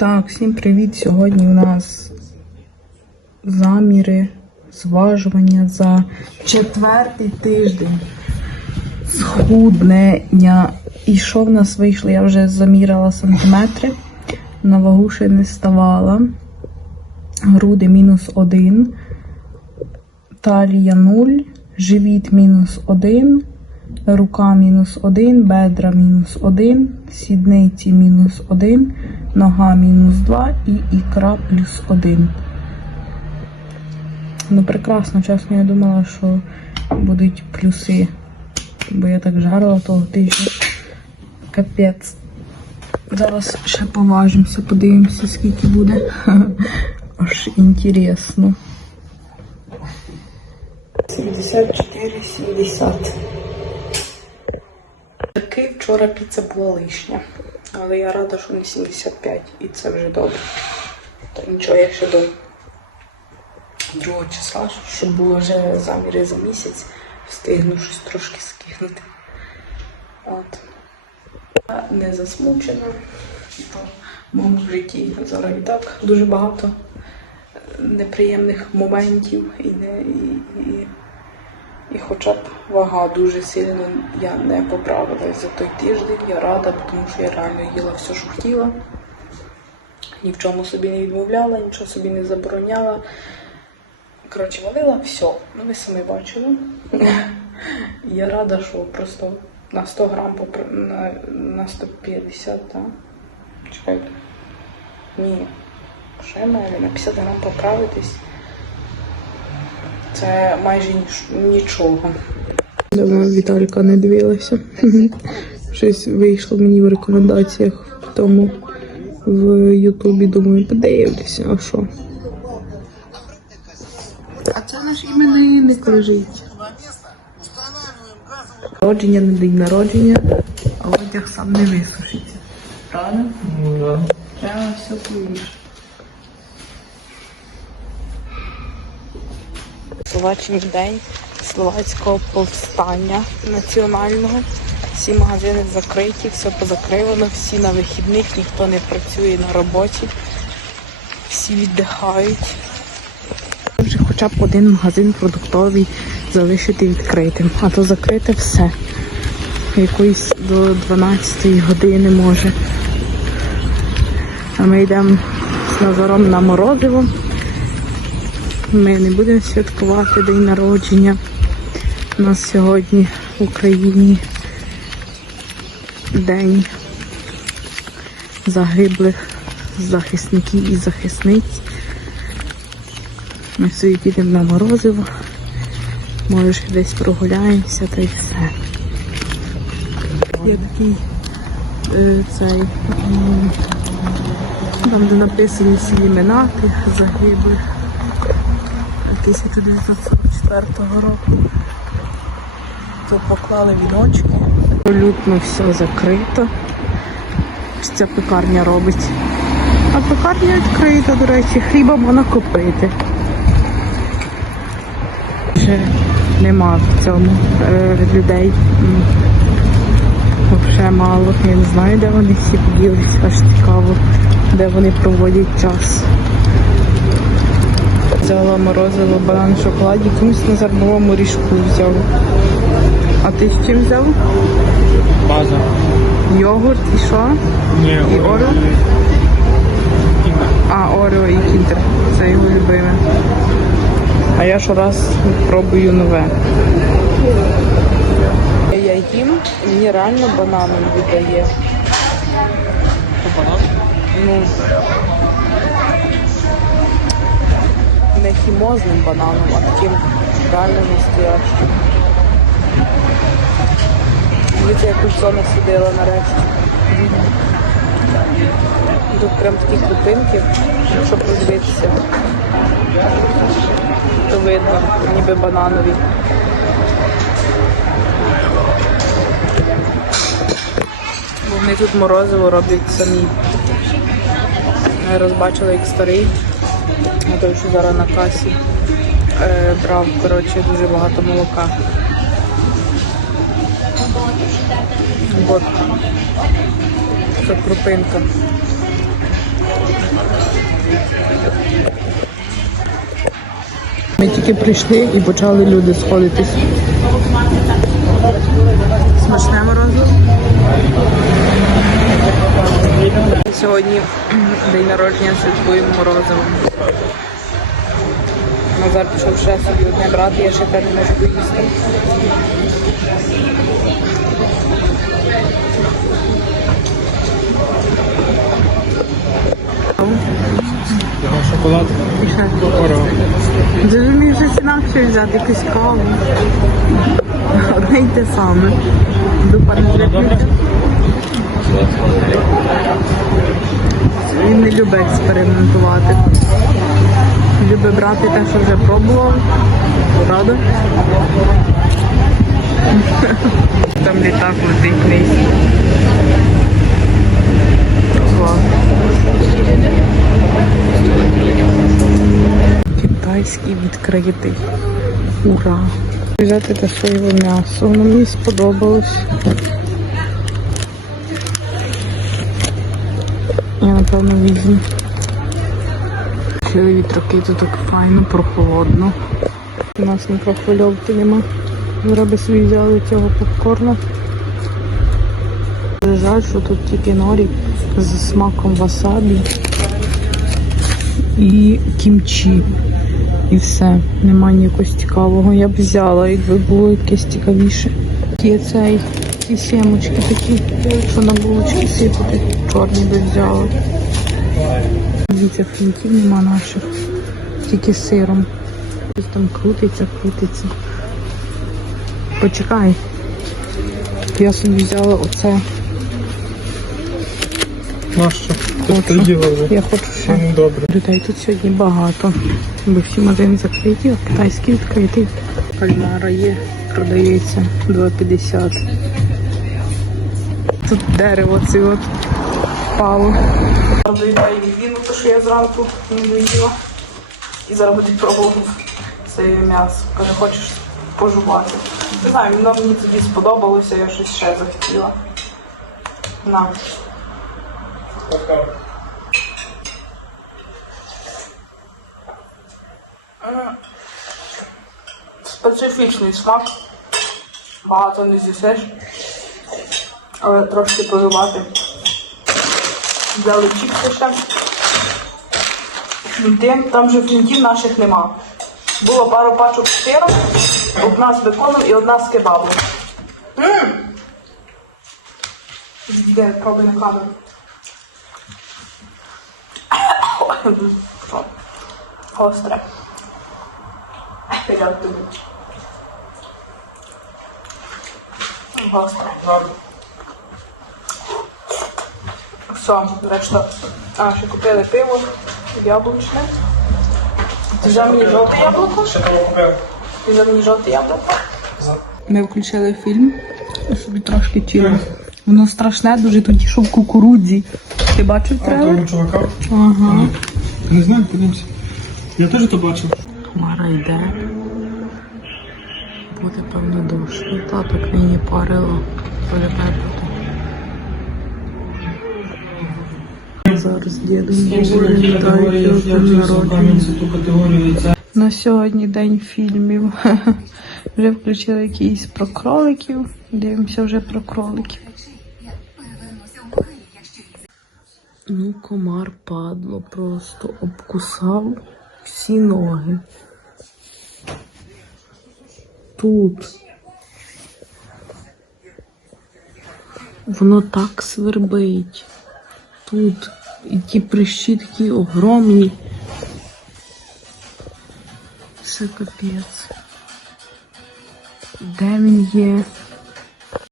Так, всім привіт! Сьогодні у нас заміри, зважування за четвертий тиждень схуднення. І що в нас вийшло? Я вже заміряла сантиметри, на вагу ще не ставала. Груди мінус один, талія 0, живіт мінус 1, рука мінус 1, бедра мінус 1, сідниці мінус 1, нога мінус 2 і ікра плюс 1. Ну, прекрасно, чесно, я думала, що будуть плюси. Бо я так жарила того тижня. Капець. Зараз ще поважимося, подивимося, скільки буде. Аж інтересно. 74,70. Таки вчора піца була лишня. Але я рада, що не 75, і це вже добре. Та нічого, я ще до другого числа, щоб було вже заміри за місяць, встигну щось трошки скинути. От. Я не засмучена. В моєму житті зараз і так дуже багато неприємних моментів і не і, і, і хоча б вага дуже сильно я не поправилась за той тиждень. Я рада, тому що я реально їла все, що хотіла. Ні в чому собі не відмовляла, нічого собі не забороняла. Коротше, валила все. Ну, ви самі бачили. Я рада, що просто на 100 грам попри- на, на 150, так? Чекайте. Ні. Ще має на 50 грам поправитись. Це майже ніч- нічого. Давно Віталька не дивилася. Щось вийшло мені в рекомендаціях в тому в Ютубі. Думаю, подивлюся, а що? А це наш іменинник лежить. Народження на день народження, а одяг сам не висушиться. Правда? Ну да. Треба все повіше. Словаччині день словацького повстання національного. Всі магазини закриті, все позакривано, всі на вихідних, ніхто не працює на роботі, всі віддихають. Вже хоча б один магазин продуктовий залишити відкритим, а то закрите все. Якоїсь до 12 години може. А ми йдемо з Назаром на морозиво. Ми не будемо святкувати день народження. У нас сьогодні в Україні день загиблих захисників і захисниць. Ми собі підемо на морозиво. Може ще десь прогуляємося та й все. Є такий е, цей там, де написані всі імена тих загиблих 1944 року. То поклали віночки. Абсолютно все закрито. Ось Ця пекарня робить. А пекарня відкрита, до речі, хліба можна купити. Ще нема в цьому е, людей. Взагалі мало. Я не знаю, де вони всі поділися, аж цікаво, де вони проводять час. Взяла морозиво, банан в шоколаді, комусь на зерновому ріжку взяв. А ти з чим взяв? База. Йогурт і що? Не, І Орео? А, Орео і Кіндер. Це його любиме. А я щораз пробую нове. Я їм, мені реально бананом віддає. Ну, не хімозним бананом, а таким реально настоящим. Дивіться, якусь зону сидила нарешті. Тут прям такі крупинки, якщо подивитися, то видно, ніби бананові. Вони тут морозиво роблять самі. Я розбачила як старий, Ну, тому що зараз на касі е, брав коротше, дуже багато молока. Вот. Це крупинка. Ми тільки прийшли і почали люди сходитись. Смачне морозиво. Сьогодні день народження святкуємо морозивом. Назар пішов ще собі одне брати, я ще те не можу поїсти. Шоколад. Дуже мені щось інакше взяти якусь каву. Одне й те саме. Дупа не зліплюється. Він не любить експериментувати. Любить брати те, що вже пробував. Правда? Там літак летить вниз. Китайський відкритий. Ура! Взяти те своє м'ясо. Воно мені сподобалось. Я напевно візьму. Коли вітроки тут так файно, прохолодно. У нас мікрохвильовки нема. Зараз би собі взяли цього попкорну. Дуже Жаль, що тут тільки норі з смаком васабі і кімчі. І все, немає ніякогось цікавого. Я б взяла, якби було якесь цікавіше. Є цей, ці сімочки такі, що на булочки сипати, чорні би взяла. Дивіться, флінтів нема наших, тільки сиром. Щось там крутиться, крутиться. Почекай. Я собі взяла оце. Нащо? Я хочу ще. Ну, добре. Людей тут сьогодні багато. Бо всі магазини закриті, а китайські відкриті. Кальмара є, продається 2,50. Тут дерево це от впало. Доїдаю відвіну, то що я зранку не доїла. І зараз будуть пробувати це м'ясо. Каже, хочеш пожувати. Не знаю, воно мені тоді сподобалося, я щось ще захотіла. На. специфічний смак. Багато не з'їсиш, але трошки поживати. Взяли чіпси ще. Флінти. Там же флінтів наших нема. Було пару пачок з сиром, одна з беконом і одна з кебабом. Де пробуй на камеру. Остре. Тобі. Гостре. Все, решта. А, ще купили пиво яблучне. Ти вже мені жовте яблуко? Ти вже мені жовте яблуко? Ми включили фільм, собі трошки тіло. Воно страшне, дуже тоді, що в кукурудзі. Ти бачив трейлер? Того чувака? Ага. Не знаю, подивимося. Я теж то бачив. Хмара йде. Буде певно дощ. Ну, Таток нині парило. Полюбе Зараз народження. це. На сьогодні день фільмів. Вже включили якийсь про кроликів. Дивимося вже про кроликів. Ну, комар падло, просто обкусав всі ноги. Тут. Воно так свербить. Тут. І ті прищі такі огромні. Це капець. Де він є?